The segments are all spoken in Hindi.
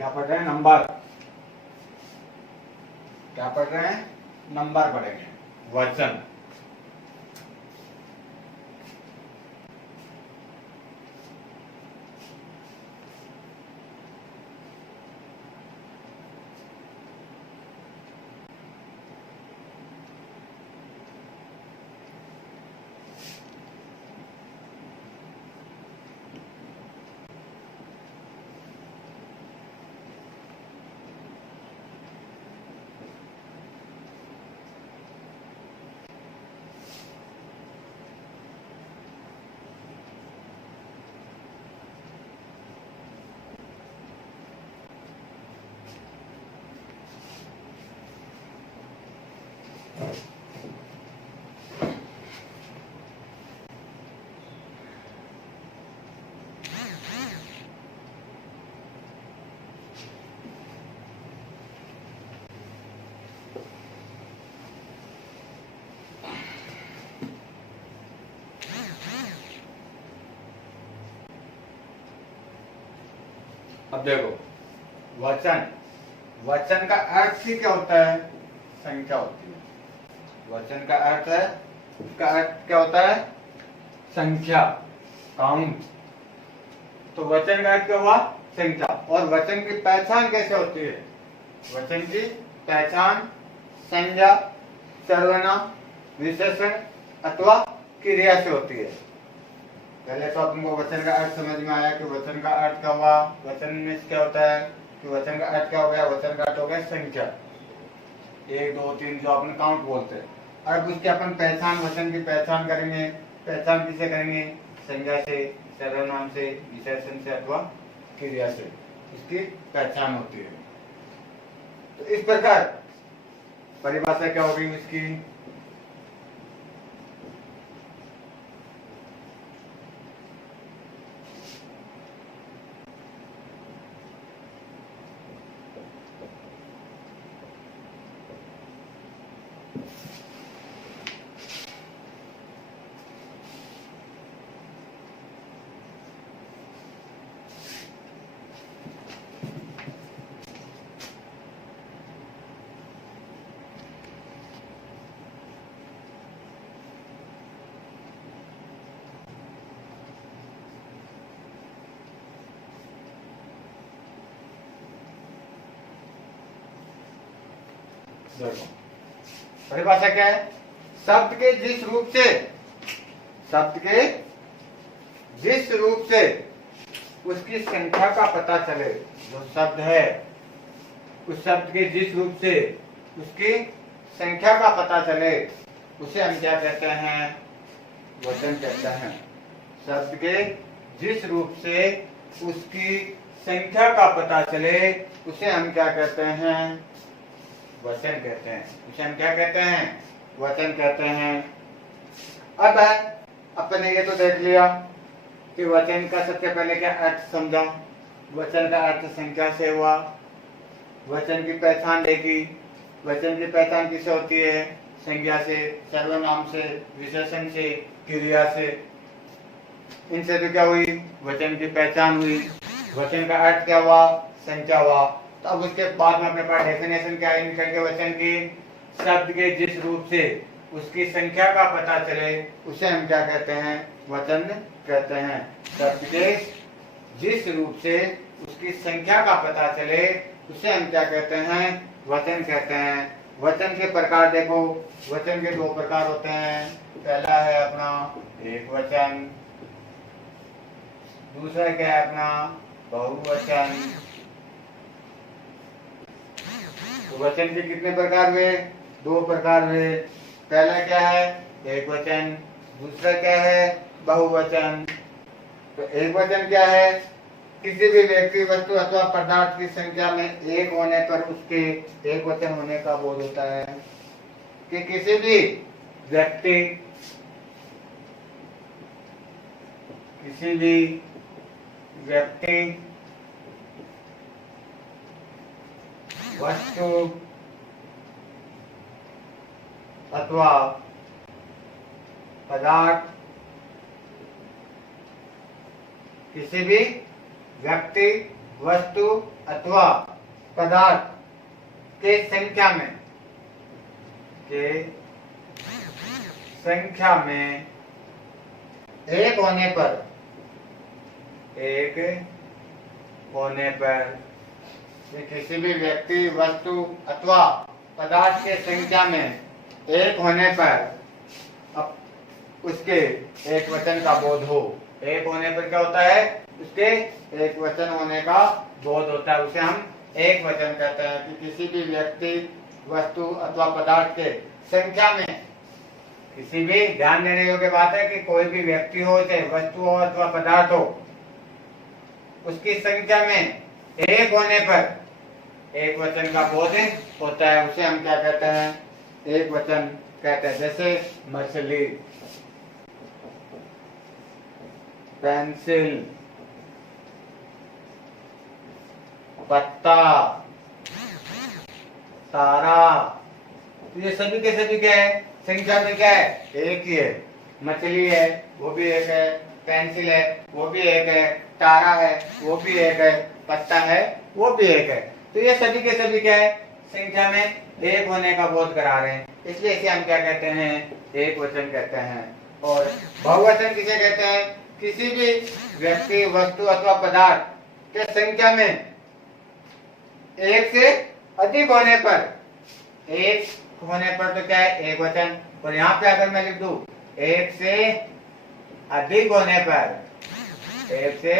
क्या पढ़ रहे हैं? नंबर। क्या पढ़ रहे हैं? नंबर पढ़ेंगे। वचन। अब देखो, वचन। वचन का अर्थ ही क्या होता है? संख्या होती है। वचन का अर्थ है, उसका अर्थ क्या होता है? संख्या, काउंट। तो वचन का अर्थ क्या हुआ? संख्या। और वचन की पहचान कैसे होती है? वचन की पहचान संज्ञा, सर्वनाम, विशेषण अथवा क्रिया से होती है। पहले तो तुमको वचन का अर्थ समझ में आया कि वचन का अर्थ क्या हुआ। वचन में क्या होता है कि वचन का अर्थ क्या हो गया? वचन का अर्थ हो गया संख्या, 1 2 3, जो अपन काउंट बोलते हैं। अब उसकी अपन पहचान, वचन की पहचान करेंगे। पहचान किसे करेंगे? संज्ञा से, सर्वनाम से, विशेषण से अथवा क्रिया से इसकी पहचान होती है। तो इस प्रकार परिभाषा क्या होगी इसकी? देखो, परिभाषा क्या है? शब्द के जिस रूप से, शब्द के जिस रूप से उसकी संख्या का पता चले। जो शब्द है, उस शब्द के जिस रूप से उसकी संख्या का पता चले, उसे हम क्या कहते हैं? वचन कहते हैं। शब्द के जिस रूप से उसकी संख्या का पता चले, उसे हम क्या कहते हैं? वचन कहते हैं। उसे हम क्या कहते हैं? वचन कहते हैं। अब अपन ने ये तो देख लिया कि वचन का सबसे पहले क्या अर्थ समझा। वचन का अर्थ संख्या से हुआ। वचन की पहचान देखी। वचन की पहचान किससे होती है? संज्ञा से, सर्वनाम से, विशेषण से, क्रिया से। इनसे भी क्या हुई? वचन की पहचान हुई। वचन का अर्थ क्या हुआ? संख्या हुआ। तो अब उसके बाद में अपने पास डेफिनेशन क्या है निकल के वचन की? शब्द के जिस रूप से उसकी संख्या का पता चले, उसे हम क्या कहते हैं? वचन कहते हैं। शब्द के जिस रूप से उसकी संख्या का पता चले, उसे हम क्या कहते हैं? वचन कहते हैं। वचन के प्रकार देखो, वचन के 2 प्रकार होते हैं। पहला है अपना एक वचन, दूसरा क्या है अपना बहुवचन। तो वचन के कितने प्रकार हुए? 2 प्रकार हुए। पहला क्या है? एक वचन। दूसरा क्या है? बहुवचन। तो एक वचन क्या है? किसी भी व्यक्ति, वस्तु अथवा पदार्थ की संख्या में एक होने पर उसके एक वचन होने का बोध होता है। कि किसी भी व्यक्ति, वस्तु अथवा पदार्थ, किसी भी व्यक्ति, वस्तु अथवा पदार्थ के संख्या में एक होने पर ये किसी भी व्यक्ति वस्तु अथवा पदार्थ के संख्या में एक होने पर अब उसके एक वचन का बोध हो। एक होने पर क्या होता है? उसके एक वचन होने का बोध होता है, उसे हम एक वचन कहते हैं। कि किसी भी व्यक्ति वस्तु अथवा पदार्थ के संख्या में, किसी भी, ध्यान देने योग्य बात है कि कोई भी व्यक्ति हो, चाहे वस्तु हो अथवा पदार्थ हो, उसकी संख्या में एक होने पर एक वचन का बोध होता है, उसे हम क्या कहते हैं? एक वचन कहते हैं। जैसे मछली, पेंसिल, पत्ता, तारा, तो ये सभी के सभी क्या है? संख्या में क्या है? एक ही है। मछली है वो भी एक है, पेंसिल है वो भी एक है, तारा है वो भी एक है, पत्ता है वो भी एक है। तो ये सभी के सभी क्या है? संख्या में एक होने का बोध करा रहे हैं, इसलिए इसे हम क्या कहते हैं? एक वचन कहते हैं। और बहुवचन किसे कहते हैं? किसी भी व्यक्ति वस्तु अथवा पदार्थ के संख्या में एक से अधिक होने पर, एक होने पर तो क्या है? एक वचन। और यहाँ पे अगर मैं लिख दूं एक से अधिक होने पर, एक से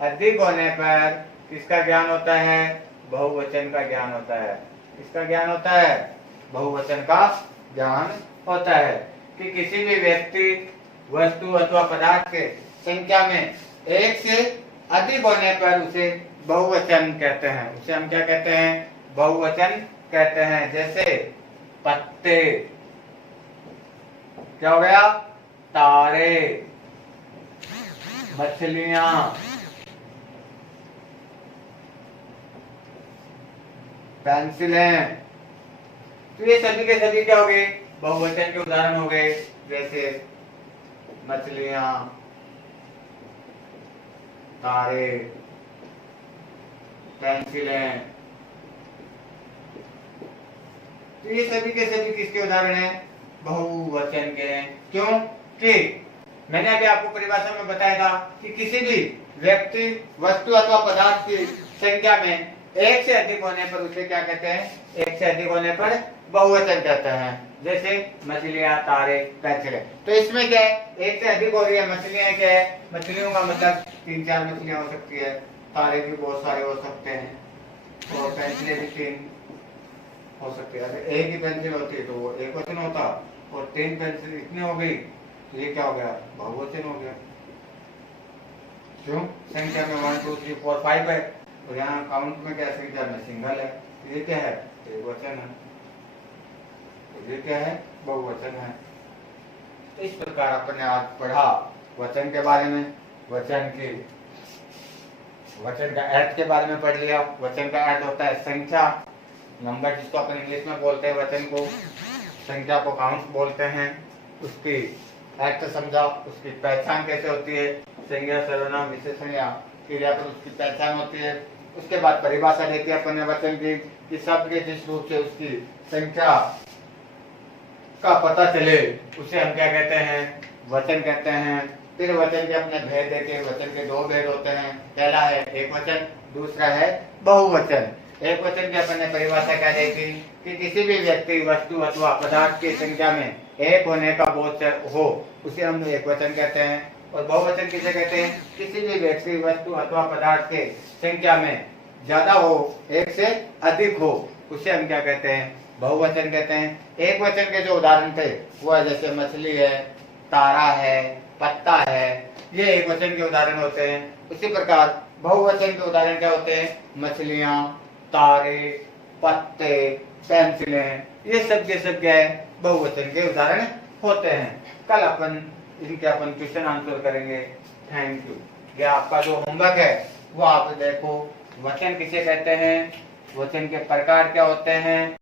अधिक होने पर किसका ज्ञान होता है? बहुवचन का ज्ञान होता है। किसका ज्ञान होता है? बहुवचन का ज्ञान होता है। कि किसी भी व्यक्ति वस्तु अथवा पदार्थ के संख्या में एक से अधिक होने पर उसे बहुवचन कहते हैं। उसे हम क्या कहते हैं? बहुवचन कहते हैं। जैसे पत्ते, क्या हो गया? तारे, मछलियां, पेंसिलें, तो ये सभी के सभी क्या हो गए? बहुवचन के उदाहरण हो गए। जैसे मछलियां, तारे, पेंसिलें, तो ये सभी के सभी किसके उदाहरण हैं? बहुवचन के हैं। क्यों? कि मैंने अभी आपको परिभाषा में बताया था कि किसी भी व्यक्ति वस्तु अथवा पदार्थ की संख्या में एक से अधिक होने पर उसे क्या कहते हैं? एक से अधिक होने पर बहुवचन कहते हैं। जैसे मछलियां, तारे, पेंसिलें। तो इसमें क्या है? एक से अधिक हो रही है। मछलियां क्या है? मछलियों का मतलब 3-4 मछलियां हो सकती है, तारे भी बहुत सारे हो सकते हैं, और पेंसिलें भी 3 हो सकती है। अगर एक ही पेंसिल होती तो वो एक वचन होता, और 3 पेंसिल इतनी हो गई तो ये क्या हो गया? बहुवचन हो गया। क्यों? संख्या में 1 2 3 4 5 है, और यहाँ काउंट में क्या? संख्या में सिंगल है, तो ये क्या है? एक वचन है। तो ये क्या है? बहुवचन है। तो इस प्रकार अपने आज पढ़ा वचन के बारे में, वचन का अर्थ के बारे में पढ़ लिया। वचन का अर्थ होता है संख्या, नंबर, जिसको अपन इंग्लिश में बोलते हैं। वचन को, संख्या को काउंट बोलते हैं। उसकी अर्थ समझा, उसकी पहचान कैसे होती है, संज्ञा, सर्वनाम, विशेषण या क्रिया पर उसकी पहचान होती है। उसके बाद परिभाषा देती है अपन वचन की कि शब्द के जिस रूप से उसकी संख्या का पता चले उसे हम क्या कहते हैं? वचन कहते हैं। फिर वचन के अपने भेद देते। वचन के 2 भेद होते हैं। पहला है एक वचन, दूसरा है बहुवचन। एक वचन की अपन ने परिभाषा क्या देखी कि किसी भी व्यक्ति वस्तु अथवा पदार्थ की संख्या में एक होने का बोध हो, उसे हम एक वचन कहते हैं। और बहुवचन किसे कहते हैं? किसी भी व्यक्ति वस्तु अथवा पदार्थ के संख्या में ज्यादा हो, एक से अधिक हो, उसे हम क्या कहते हैं? बहुवचन कहते हैं। एक वचन के जो उदाहरण थे वो है जैसे मछली है, तारा है, पत्ता है, ये एक वचन के उदाहरण होते हैं। उसी प्रकार बहुवचन के उदाहरण क्या होते हैं? मछलियां, तारे, पत्ते, पेंसिलें, ये सब के सब क्या है? बहुवचन के उदाहरण होते हैं। कल अपन इनके क्वेश्चन आंसर करेंगे। Thank you. ये आपका जो होमवर्क है वो आप देखो। वचन किसे कहते हैं? वचन के प्रकार क्या होते हैं?